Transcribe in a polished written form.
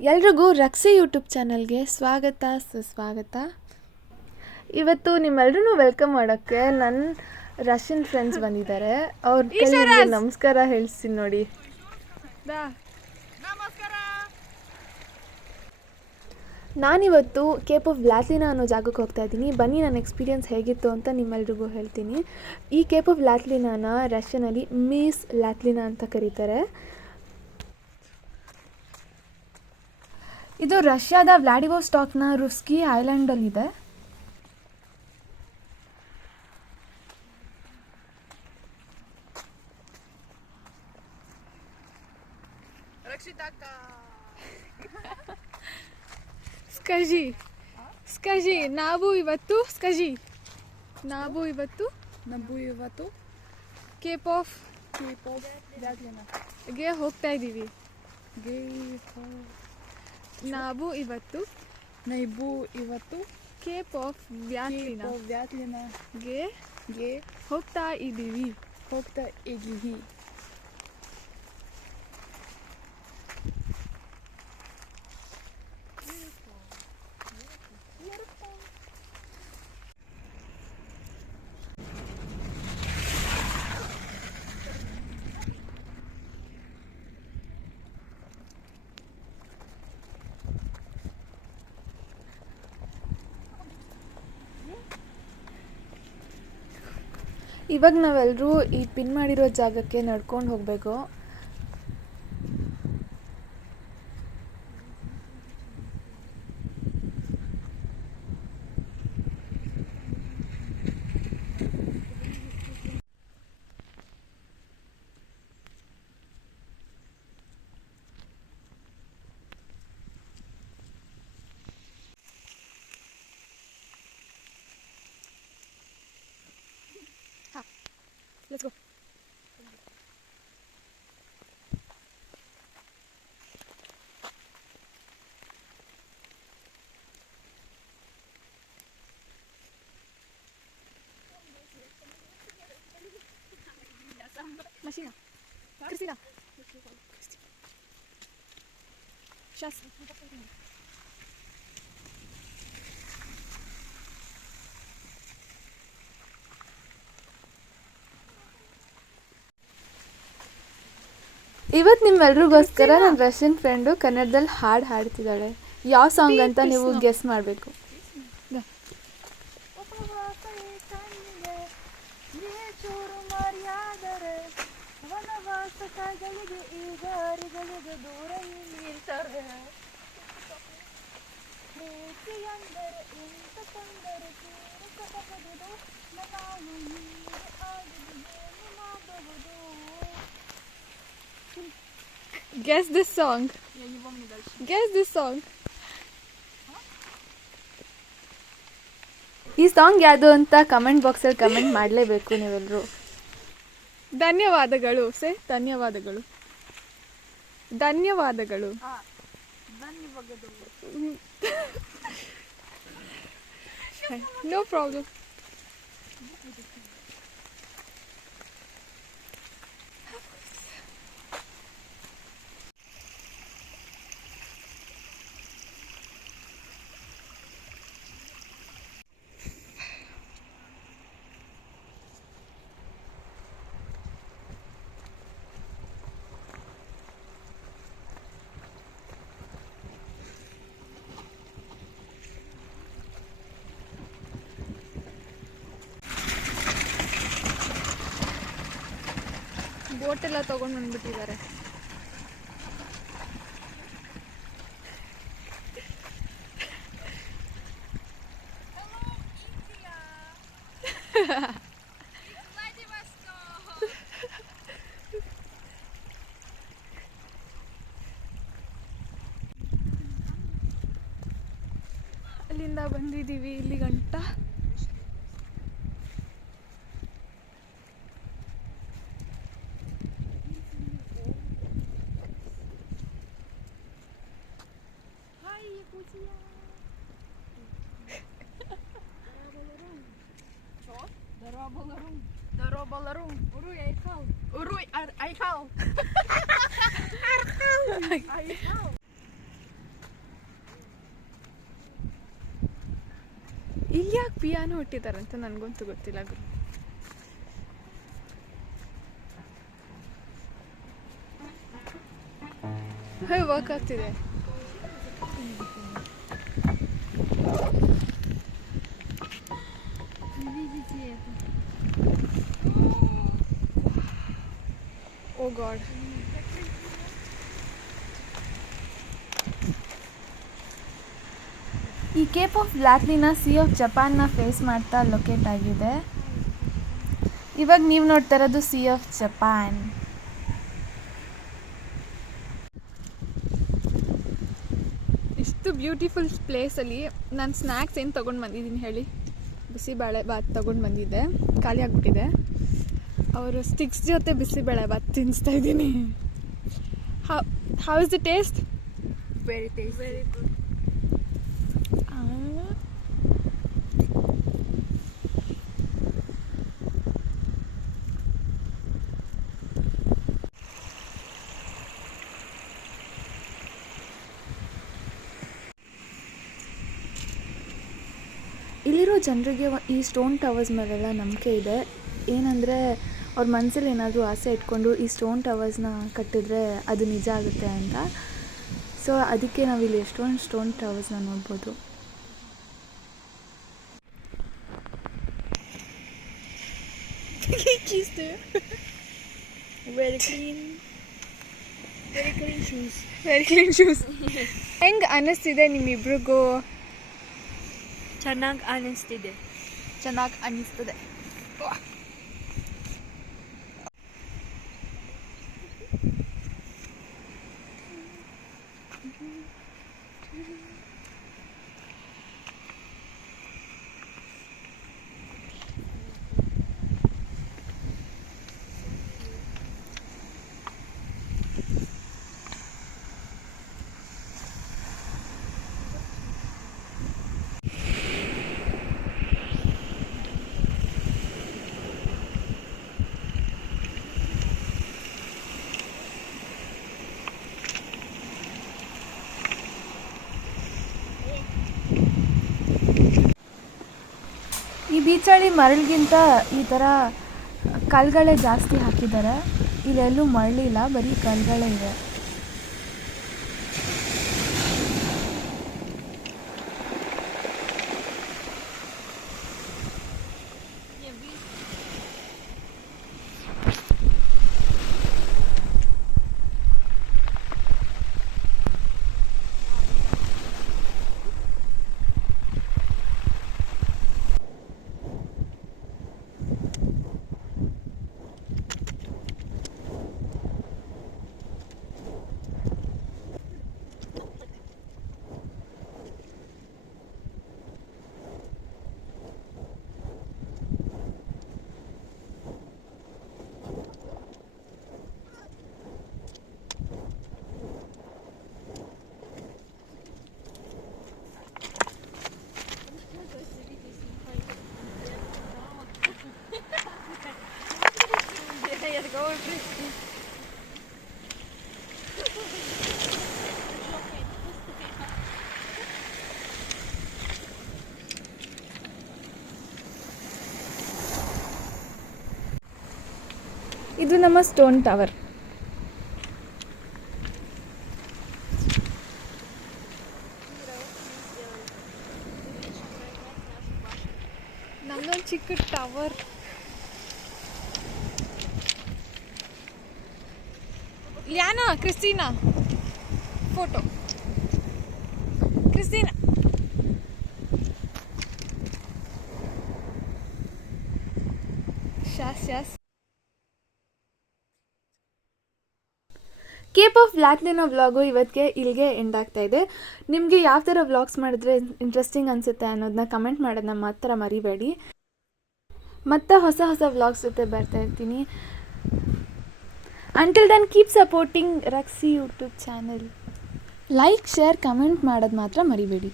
ಎಲ್ರಿಗೂ ರಕ್ಷೆ ಯೂಟ್ಯೂಬ್ ಚಾನಲ್ಗೆ ಸ್ವಾಗತ ಸುಸ್ವಾಗತ. ಇವತ್ತು ನಿಮ್ಮೆಲ್ರೂ ವೆಲ್ಕಮ್ ಮಾಡೋಕ್ಕೆ ನನ್ನ ರಷ್ಯನ್ ಫ್ರೆಂಡ್ಸ್ ಬಂದಿದ್ದಾರೆ. ಅವ್ರ ಕೈಯಲ್ಲಿ ನಮಸ್ಕಾರ ಹೇಳ್ತೀನಿ ನೋಡಿ. ನಾನಿವತ್ತು ಕೇಪ್ ಆಫ್ ವ್ಲಾಟ್ಲಿನಾ ಅನ್ನೋ ಜಾಗಕ್ಕೆ ಹೋಗ್ತಾ ಇದ್ದೀನಿ. ಬನ್ನಿ ನನ್ನ ಎಕ್ಸ್ಪೀರಿಯನ್ಸ್ ಹೇಗಿತ್ತು ಅಂತ ನಿಮ್ಮೆಲ್ರಿಗೂ ಹೇಳ್ತೀನಿ. ಈ ಕೇಪ್ ಆಫ್ ವ್ಲಾಟ್ಲಿನಾನ ರಷ್ಯನಲ್ಲಿ ಮೀಸ್ ಲ್ಯಾಟ್ಲಿನಾ ಅಂತ ಕರೀತಾರೆ. ಇದು ರಷ್ಯಾದ ವ್ಲಾಡಿವೋಸ್ಟಾಕ್ನ ರುಸ್ಕಿ ಐಲ್ಯಾಂಡಲ್ಲಿದೆ. ಸ್ಕಜಿ ನಾವು ಇವತ್ತು ಕೇಪ್ ಆಫ್ ಗೆ ಹೋಗ್ತಾ ಇದ್ದೀವಿ. ನಾವು ಇವತ್ತು ಕೇಪ್ ಆಫ್ ವ್ಯಾಟ್ಲಿನಾಗೆ ಹೋಗ್ತಾ ಇದ್ದೀವಿ. ಇವಾಗ ನಾವೆಲ್ಲರೂ ಈ ಪಿನ್ ಮಾಡಿರೋ ಜಾಗಕ್ಕೆ ನಡ್ಕೊಂಡು ಹೋಗಬೇಕು. Let's go. Машина. Кристина. Сейчас. ಇವತ್ತು ನಿಮ್ಮೆಲ್ರಿಗೋಸ್ಕರ ನನ್ನ ರಷ್ಯನ್ ಫ್ರೆಂಡು ಕನ್ನಡದಲ್ಲಿ ಹಾಡು ಹಾಡ್ತಿದ್ದಾಳೆ. ಯಾವ ಸಾಂಗ್ ಅಂತ ನೀವು ಗೆಸ್ ಮಾಡಬೇಕು. Guess this song. Guess this song. ಈ ಸಾಂಗ್ ಯಾವುದು ಅಂತ ಕಮೆಂಟ್ ಬಾಕ್ಸಲ್ಲಿ ಕಮೆಂಟ್ ಮಾಡಲೇಬೇಕು ನೀವೆಲ್ಲರೂ. ಧನ್ಯವಾದಗಳು. ಧನ್ಯವಾದಗಳು. No problem. ಬೋಟ್ ಎಲ್ಲ ತಗೊಂಡು ಬಂದ್ಬಿಟ್ಟಿದ್ದಾರೆ. ಅಲ್ಲಿಂದ ಬಂದಿದ್ದೀವಿ ಇಲ್ಲಿ ಗಂಟ. ಇಲ್ಲಿ ಯಾಕೆ ಪಿಯಾನೋ ಇಟ್ಟಿದ್ದಾರಂತ ನನಗಂತೂ ಗೊತ್ತಿಲ್ಲ ಗುರು. ವರ್ಕ್ ಆಗ್ತಿದೆ. ಓ ಗಾಡ್. ಈ ಕೇಪ್ ಆಫ್ ಬ್ಲಾಕ್ಲಿನ ಸಿ ಆಫ್ ಜಪಾನ್ನ ಫೇಸ್ ಮಾಡ್ತಾ ಲೊಕೇಟ್ ಆಗಿದೆ. ಇವಾಗ ನೀವು ನೋಡ್ತಾ ಇರೋದು ಸಿ ಆಫ್ ಜಪಾನ್. ಇಷ್ಟು ಬ್ಯೂಟಿಫುಲ್ ಪ್ಲೇಸಲ್ಲಿ ನಾನು ಸ್ನ್ಯಾಕ್ಸ್ ಏನು ತೊಗೊಂಡು ಬಂದಿದ್ದೀನಿ ಹೇಳಿ? ಬಿಸಿಬೇಳೆ ಬಾತ್ ತೊಗೊಂಡು ಬಂದಿದ್ದೆ, ಖಾಲಿ ಆಗಿಬಿಟ್ಟಿದೆ. ಅವರು ಸ್ಟಿಕ್ಸ್ ಜೊತೆ ಬಿಸಿಬೇಳೆ ಬಾತ್ ತಿನ್ನಿಸ್ತಾ ಇದ್ದೀನಿ. How is the taste? Very tasty. Very good. ಇಲ್ಲಿರೋ ಜನರಿಗೆ ಈ ಸ್ಟೋನ್ ಟವರ್ಸ್ ಮೇಲೆಲ್ಲ ನಂಬಿಕೆ ಇದೆ. ಏನಂದರೆ ಅವ್ರ ಮನಸ್ಸಲ್ಲಿ ಏನಾದರೂ ಆಸೆ ಇಟ್ಕೊಂಡು ಈ ಸ್ಟೋನ್ ಟವರ್ಸ್ನ ಕಟ್ಟಿದ್ರೆ ಅದು ನಿಜ ಆಗುತ್ತೆ ಅಂತ. ಸೊ ಅದಕ್ಕೆ ನಾವಿಲ್ಲಿ ಎಷ್ಟೊಂದು ಸ್ಟೋನ್ ಟವರ್ಸ್ನ ನೋಡ್ಬೋದು. Very clean. Very clean shoes. Very clean shoes. ಹೆಂಗೆ ಅನ್ನಿಸ್ತಿದೆ ನಿಮ್ಮಿಬ್ರಿಗೂ? ಚೆನ್ನಾಗಿ ಅನಿಸ್ತಿದೆ. ಚೆನ್ನಾಗಿ ಅನ್ನಿಸ್ತದೆ. ಈ ಬೀಚಲ್ಲಿ ಮರಳಿಗಿಂತ ಈ ಥರ ಕಲ್ಗಳೇ ಜಾಸ್ತಿ ಹಾಕಿದ್ದಾರೆ. ಇಲ್ಲೆಲ್ಲೂ ಮರಳಿಲ್ಲ, ಬರೀ ಕಲ್ಗಳೇ ಇದೆ. ಇದು ನಮ್ಮ ಸ್ಟೋನ್ ಟವರ್. ನಮ್ಮದೊಂದು ಚಿಕ್ಕ tower. Liana, Christina photo. Christina ಶಾಸ್. ಕೇಪ್ ಆಫ್ ಬ್ಲಾಕ್ಲಿನ ವ್ಲಾಗು ಇವತ್ತಿಗೆ ಇಲ್ಲಿಗೆ ಎಂಡ್ ಆಗ್ತಾ ಇದೆ. ನಿಮಗೆ ಯಾವ ಥರ ವ್ಲಾಗ್ಸ್ ಮಾಡಿದ್ರೆ ಇಂಟ್ರೆಸ್ಟಿಂಗ್ ಅನಿಸುತ್ತೆ ಅನ್ನೋದನ್ನ ಕಮೆಂಟ್ ಮಾಡೋದನ್ನ ಮಾತ್ರ ಮರಿಬೇಡಿ. ಮತ್ತು ಹೊಸ ವ್ಲಾಗ್ಸ್ ಜೊತೆ ಬರ್ತಾ ಇರ್ತೀನಿ. ಅಂಟಿಲ್ ದೆನ್ ಕೀಪ್ ಸಪೋರ್ಟಿಂಗ್ ರಕ್ಸಿ YouTube channel. Like, share, comment ಮಾಡೋದು ಮಾತ್ರ ಮರಿಬೇಡಿ.